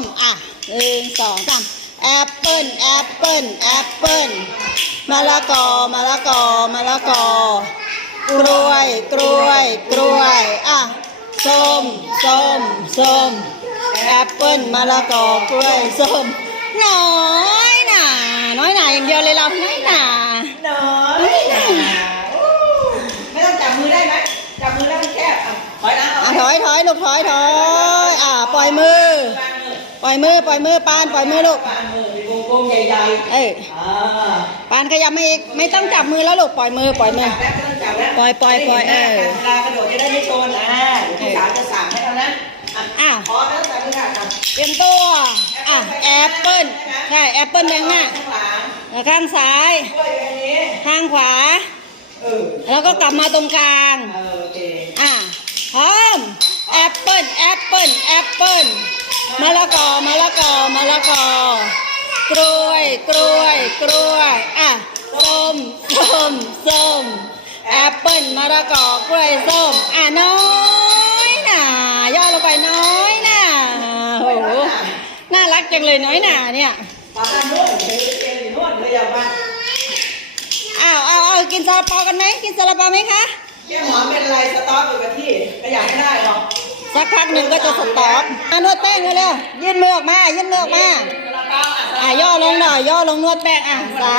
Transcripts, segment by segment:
ม อะหนึ่งสองสามแอปเปิ้ลแอปเปิ้ลแอปเปิ้ลมะละกอมะละกอมะละกอกล้วยกล้วยกล้วย อะส้มส้มส้มแอปเปิ้ลมะละกอกล้วยส้มน้อยหนาน้อยหนาอย่างเดียวเลยเราน้อยหนาน้อยนะไม่ต้องจับมือได้ไหมจับมือแล้วมันแคบอะถอยนะอะถอยถอยลูกถอยถอยอะปล่อยมือวางมื อปล่อยมือปล่อยมือปานปล่อยมือลูกวางมือมีวงกลมใหญ่ๆเอ้ยอ่าปานขยับมาอีกไม่ต้องจับมือแล้วลูกปล่อยมือปล่อยมือจับแล้วไม่ต้องจับแล้วปล่อยปล่อยปล่อยเออเวลากระโดดจะได้ไม่ชนอ่าเดี๋ยวพี่สาวจะสั่งให้เรานะอะอ้าวพร้อมแล้วจับมือค่ะอะเตรียมตัวอะแอปเปิ้ลใช่แอปเปิ้ลแดงหน้าข้างหลังแล้วข้างซ้ายกล้วยอยู่อันนี้ข้างขวาเออแล้วก็กลับมาตรงกลางเออโอเคอะพร้อมแอปเปิ้ลแอปเปิ้ลแอปเปิ้ล มะละกอมะละกอมะละกอกล้วยกล้วยกล้วยอะส้มส้มส้มแอปเปิ้ลมะละกอกล้วยส้มอะน้อยหน่าย่อลงไปน้อยหน่าโอ้โหน่ารักจังเลยน้อยหน่าเนี่ยปากกันนู่นเดี๋ยวจะเจออยู่นู่นเลยอย่ามาอ้าวอ้าวอ้าวกินซาลาเปากันไหมกินซาลาเปาไหมคะแก้มอมเป็นไรสต๊อกอยู่กับที่ขยับไม่ได้หรอก สักพักหนึ่งก็จะสต็อปมานวดแป้งเร็วๆยื่นมือออกมา ยื่นมือออกมา อะย่อลงหน่อย ย่อลงนวดแป้งอะซา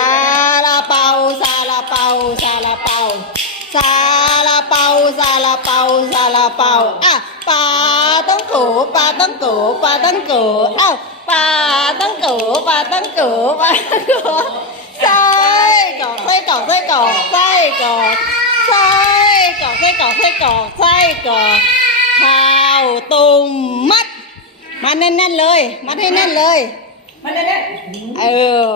ลาเปาซาลาเปาซาลาเปาซาลาเปาซาลาเปาซาลาเปาอะปลาต้องโกปลาต้องโกปลาต้องโกเอ้าปลาต้องโกปลาต้องโกปลาต้องโกไส้กรอกไส้กรอกไส้กรอกไส้กรอกไส้กรอกไส้กรอกไส้กรอกไส้กรอก ข้าวต้มมัด มาแน่นๆเลย มัดให้แน่นเลยมันแน่นเออ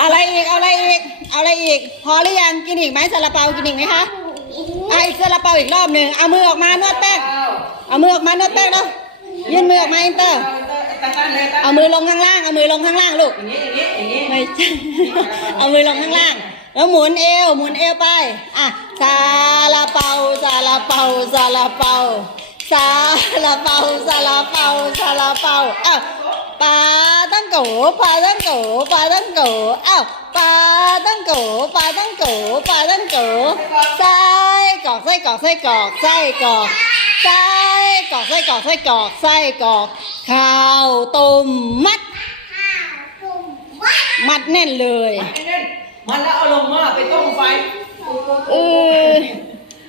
อะไรอีก เอาอะไรอีก เอาอะไรอีก พอหรือยัง กินอีกไหมซาลาเปา กินอีกไหมคะอะอีกซาลาเปาอีกรอบหนึ่งเอามือออกมานวดแป้ง เอามือออกมานวดแป้งแล้วยื่นมือออกมาอินเตอร์ตั้งตั้งเลยตั้งเอามือลงข้างล่าง เอามือลงข้างล่างลูกอย่างนี้อย่างนี้อย่างนี้ไม่ใช่เอามือลงข้างล่าง แล้วหมุนเอว หมุนเอวไป อะ ซาลาเปาซาลาเปาซาลาเปาซาลาเปาซาลาเปาซาลาเปาอ้าวปลาตั้งโกปลาตั้งโกปลาตั้งโกอ้าวปลาตั้งโกปลาตั้งโกปลาตั้งโกไส้กรอกไส้กรอกไส้กรอกไส้กรอกไส้กรอกไส้กรอกไส้กรอกไส้กรอกข้าวต้มมัด มัดแน่นเลยแน่นมันแล้วเอาลงหม้อไปต้มไฟ เออ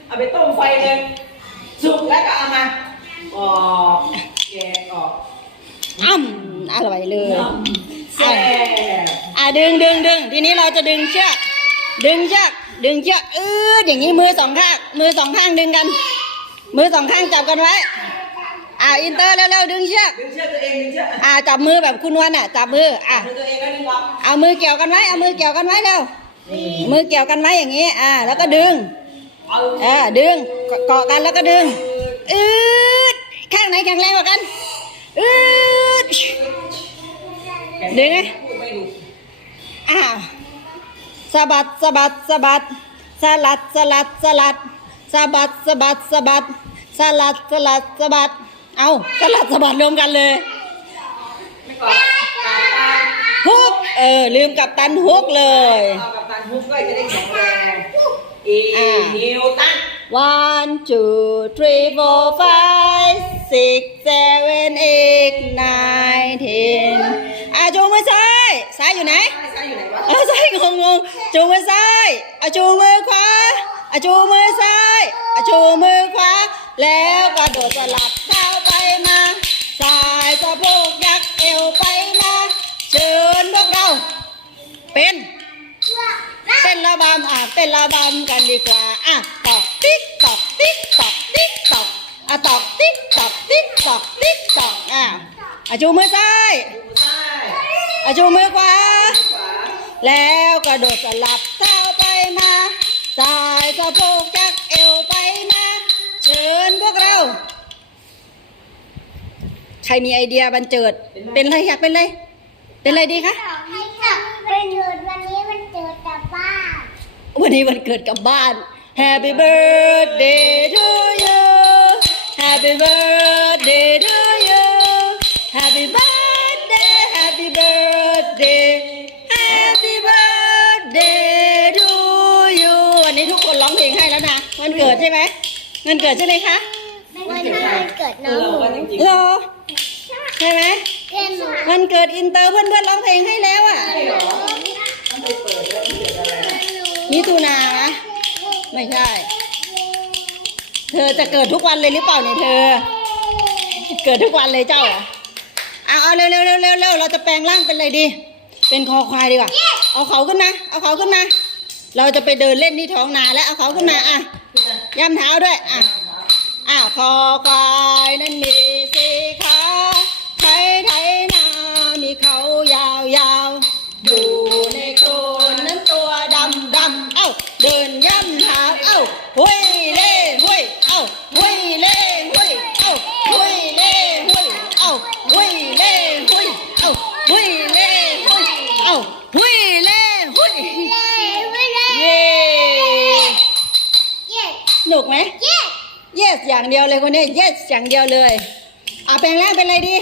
เอาไปต้มไฟเลยสุกแล้วก็เอามาออกแกะออกอ้ำอร่อยเลยแซ่บอะดึงดึงดึงทีนี้เราจะดึงเชือกดึงเชือกดึงเชือกเอออย่างนี้มือสองข้างมือสองข้างดึงกัน มือสองข้างจับกันไว้อะอินเตอร์เร็วๆดึงเชือกดึงเชือกตัวเองดึงเชือกอะจับมือแบบคุณวันอะจับมืออะมือตัวเองแล้วดึงออกเอามือเกี่ยวกันไว้เอามือเกี่ยวกันไว้เร็ว มือเกี่ยวกันไว้อย่างนี้ อะแล้วก็ดึงเอาดึงเกาะกันแล้วก็ดึงอืดข้างไหนแข็งแรงกว่ากันอืดดึงไงพูดไม่ดูอ้าวสะบัดสะบัดสะบัดสลัดสลัดสลัดสะบัดสะบัดสะบัดสลัดสลัดสะบัดเอาสลัดสะบัดรวมกันเลยฮุก เออ ลืมกับตันฮุกเลย เอากับตันฮุกด้วยจะได้แข็งแรงอีอ่านิวตัน one two three four five six seven eight nine ten อะจูงมือซ้ายซ้ายอยู่ไหนใช่อยู่ไหนวะเอาซ้ายงงงงจูงมือซ้ายเอาจูงมือขวาเอาจูงมือซ้ายเอาจูงมือขวาแล้วกระโดดสลับ เป็น เต้นระบำอะเต้นระบำกันดีกว่า อะตอกติ๊กตอกติ๊กตอกติ๊กตอกอะตอกติ๊กตอกติ๊กตอกติ๊กตอกอะอะจูมือซ้ายอะจูมือขวาแล้วกระโดดสลับเท้าไปมาสายสะโพกจักเอวไปมา เชิญพวกเรา ใครมีไอเดียบันเจิด เป็นอะไรอยากเป็นอะไรเป็นอะไรดีคะ ให้กลับเป็นเกิดวันนี้มันเกิดกลับบ้าน วันนี้วันเกิดกลับบ้าน Happy birthday to you Happy birthday to you Happy birthday Happy birthday Happy birthday to you วันนี้ทุกคนร้องเพลงให้แล้วนะวันเกิดใช่ไหมวันเกิดใช่ไหมคะวันนี้วันเกิดเอน้องอหนูว่าจริงเหรอใช่ไหมเกิดหนูวันเกิดอินเตอร์เพื่อนๆร้องเพลงให้แล้วอะ มิถุนานะไม่ใช่ เธอจะเกิดทุกวันเลยหรือเปล่าเนี่ยเธอ เกิดทุกวันเลยเจ้าเอเอาเอาเร็วเร็วเร็วเร็วเร็วเราจะแปลงร่างเป็นอะไรดี เป็นคอควายดีกว่า เอาเขาขึ้นมาเอาเขาขึ้นมาเราจะไปเดินเล่นที่ท้องนาแล้วเอาเขาขึ้นมาอะย่ำเท้าด้วยอะอะคอควายนั้นมีสีข คนนี้ yes อย่างเดียวเลยอะแปลงร่างเป็นอะไรดี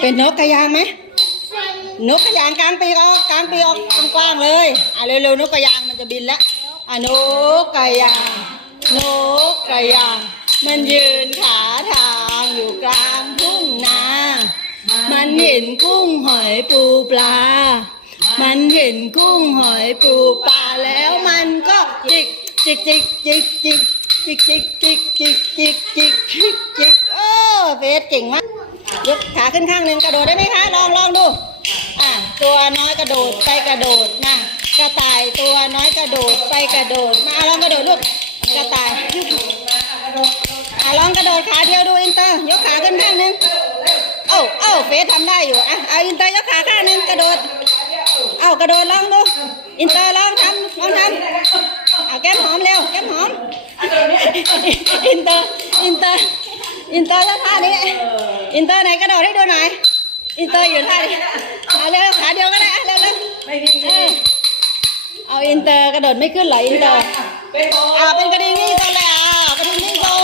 เป็นนกกระยางไหมนกกระยางกลางปีกออกกลางปีออกกว้างๆเลยอะเร็วๆนกกระยางมันจะบินแล้วอะนกกระยางนกกระยาง มันยืนขาทางอยู่กลางทุ่งนา มันเห็นกุ้งหอยปูปลา มันเห็นกุ้งหอยปูปลาแล้วมันก็จิกจิกจิกจิกจิก จิกจิกจิกจิกจิกจิกจิกจิกโอ้เฟสเก่งมากยกขาขึ้นข้างหนึ่งกระโดดได้ไหมคะลองลองดูอะตัวน้อยกระโดดไปกระโดดนะกระต่ายตัวน้อยกระโดดไปกระโดดมาลองกระโดดลูกกระต่ายอะลองกระโดดขาเดียวดูอินเตอร์ยกขาขึ้นข้างหนึ่งเอ้าเอ้าเฟสทำได้อยู่อะเอาอินเตอร์ยกขาข้างหนึ่งกระโดดเอ้ากระโดดลองดูอินเตอร์ลองทำลองท อินเตอร์ อินเตอร์ อินเตอร์แล้วท่านี้ อินเตอร์ไหนกระโดดให้ดูหน่อย อินเตอร์อยู่ท่านี้เอาเร็วขาเดียวก็ได้เร็วเร็วเอาอินเตอร์กระโดดไม่ขึ้นเหรออินเตอร์เอาเป็นกระดิ่งนี่กันเลยอะกระดิ่งนี่กัน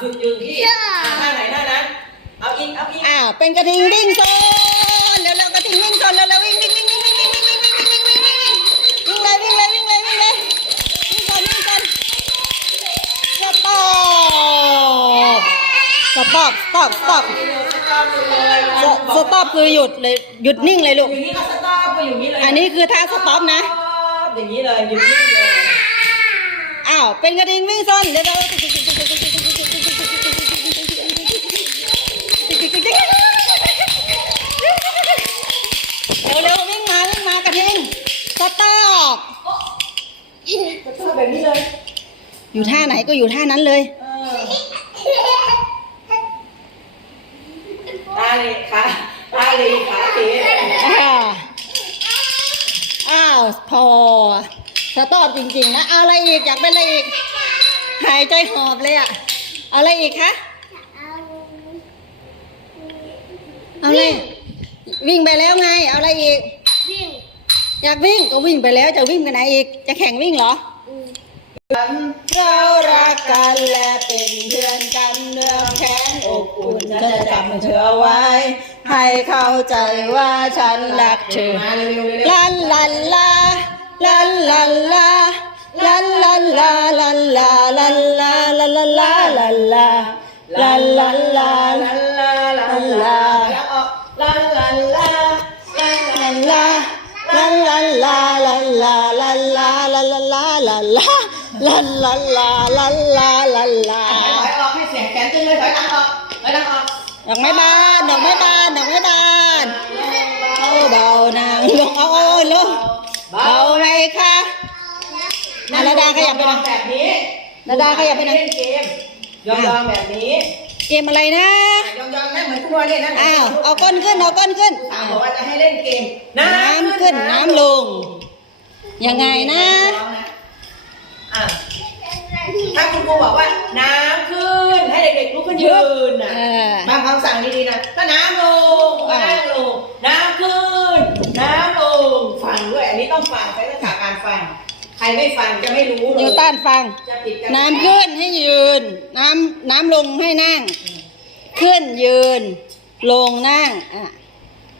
หยุดยืนที่ท่าไหนท่านั้น เอาอิน เอาอิน อ้าว เป็นกระดิ่งดิ่งโซ ปสต็อปสต็อปสต็อปสต็อปคือหยุดเลยหยุดนิ่งเลยลูก อย่างนี้ก็สต็อปก็อยู่อย่างนี้เลยอันนี้คือท่าสต็อปนะ อย่างนี้เลยหยุดนิ่งเลยอ้าว เป็นกระทิงวิ่งโซนเร็วเร็วเร็ววิ่งมาวิ่งมากระทิงสต็อปสต็อปแบบนี้เลย อยู่ท่าไหนก็อยู่ท่านั้นเลย เออตาเลยขาตาเลยขาเสีอ้าวอ้าวพอสต็อปจริงๆนะเอาอะไรอีกอยากเป็นอะไรอีกหายใจหอบเลยอะเอาอะไรอีกคะเอาเอาอะไรวิ่งไปแล้วไงเอาอะไรอีกวิ่งอยากวิ่งก็วิ่งไปแล้วจะวิ่งไปไหนอีก จะแข่งวิ่งเหรออืมเรารักกันและเป็นเพื่อนกันเนื้อแข็ง อุ่นจะจับมือเธอไว้ ให้เข้าใจว่าฉันรักเธอมาเร็วๆลันลันลาลันลันลาลันลันลาลันลาลันลาลันลาลาลันลาลันลันลาลาลาลาลาแล้วออกลาลาลาลาลันลาลันลันลาลันลาลันลาลันลาลาลันลาลันลันลาลันลาลันลาถอยออกให้เสียงแข็งขึ้นเลยถอยหลังออกถอยหลั งออกดอกไม้บานดอกไม้บานดอกไม้บานเอาเบานางลงเอาโอ้ยลงเบาไหมคะนาราดาขยับไปหน่อยแบบนี้นาดาขยับไปหน่อยเล่นเกมยองๆแบบนี้เกมอะไรนะยองๆนั่นเหมือนคุณวาเล่นนะอ้าวเอาก้นขึ้นเอาก้นขึ้นสาวบอกว่าจะให้เล่นเกมน้ำขึ้นน้ำลงยังไงนะอะ ถ้าคุณครูบอกว่า น้ำขึ้น ให้เด็กๆลุกขึ้นยืนนะเออฟังคำสั่งดีๆนะถ้าน้ำลงก็นั่งลงน้ำขึ้น น้ำลงต้องฟังใช้ทักษะการฟัง ใครไม่ฟังจะไม่รู้เลยนิวตันฟัง จะผิดกันน้ำขึ้นให้ยืน น้ำน้ำลงให้นั่ง ขึ้นยืน ลงนั่งอะ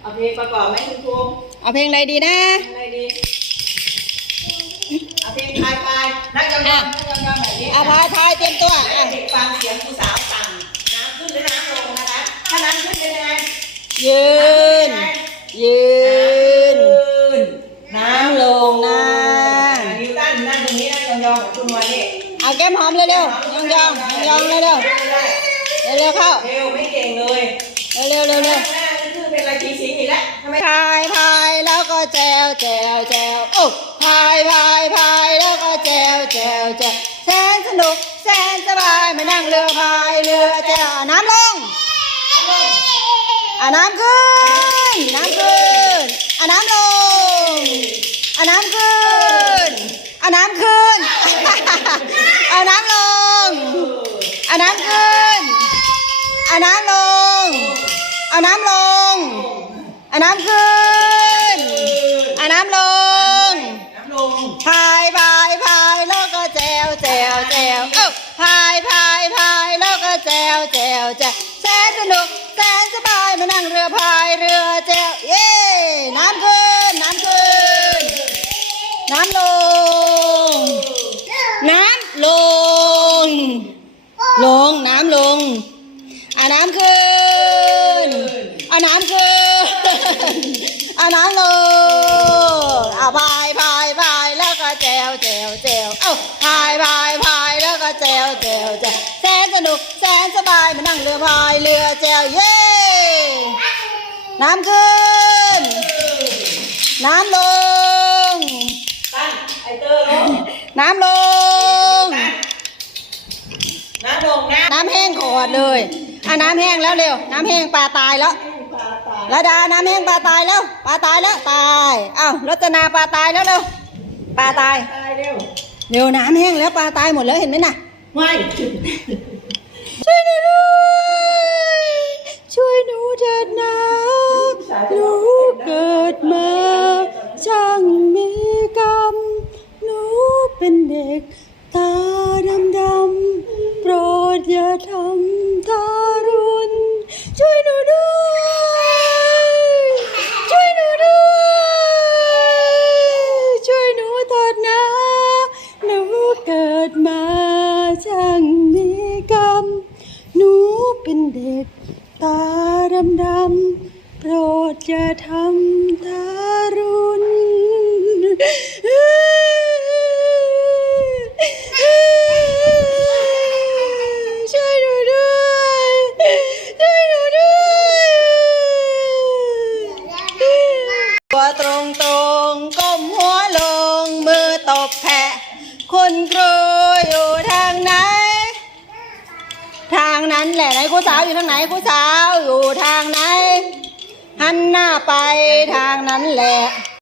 เอาเพลงประกอบไหมคุณครูเอาเพลงอะไรดีนะ อะไรดี เอาเพลงพายพายนั่งยองๆนั่งยองๆแบบนี้เอาพายพายเตรียมตัวให้อะเด็กฟังเสียงครูสาวสั่งน้ำขึ้นหรือน้ำลงนะคะ ถ้าน้ำขึ้นเป็นยังไงยืน ยืน น้ำลงนั่งนิวตันนั่งตรงนี้นั่งยองๆของคุณวันนี้เอาแก้มหอมเร็วๆยองยองยองยองๆเร็วได้ๆเร็วๆเข้า เร็วไม่เก่งเลยเร็วๆเร็วๆเร็วหน้านี่คือเป็นอะไรผีสิงอีกแล้วทำไมพายพายแล้วก็แจวแจวแจวโอ้ พายพายพายแล้วก็แจวแจวแจวแสนสนุกแสนสบายมานั่งเรือพายเรือแจวน้ำลงอะน้ำขึ้นน้ำขึ้นอะน้ำลงอะน้ำขึ้นอะน้ำขึ้นอะน้ำลงอะน้ำขึ้นอะน้ำลงอะน้ำลงอะน้ำขึ้น วแจวแจวแสนสนุกแสนสบายมานั่งเรือพายเรือแจวเย้น้ำขึ้นน้ำขึ้นน้ำลง น้ำลง ลงน้ำลงอะน้ำขึ้นอะน้ำขึ้นอะน้ำลงอะพายพายพายแล้วก็แจวแจวแจวเอ้า มานั่งเรือพายเรือแจวเย้น้ำขึ้นน้ำลงตั้นไอเตอร์ลงน้ำลง น้ำลง น้ำน้ำแห้งขอดเลย อะน้ำแห้งแล้วเร็ว น้ำแห้งปลาตายแล้วปลาตายระดาน้ำแห้งปลาตายแล้ว ปลาตายแล้วตาย อ้าวรจนาปลาตายแล้วเร็ว ปลาตายตายเร็วเร็วน้ำแห้งแล้วปลาตายหมดแล้วเห็นไหมน่ะไม่ช่วยหนูด้วย ช่วยหนูเถิดนะหนูเกิดมาช่างมีกรรม หนูเป็นเด็กตาดำดำโปรดอย่าทำทารุ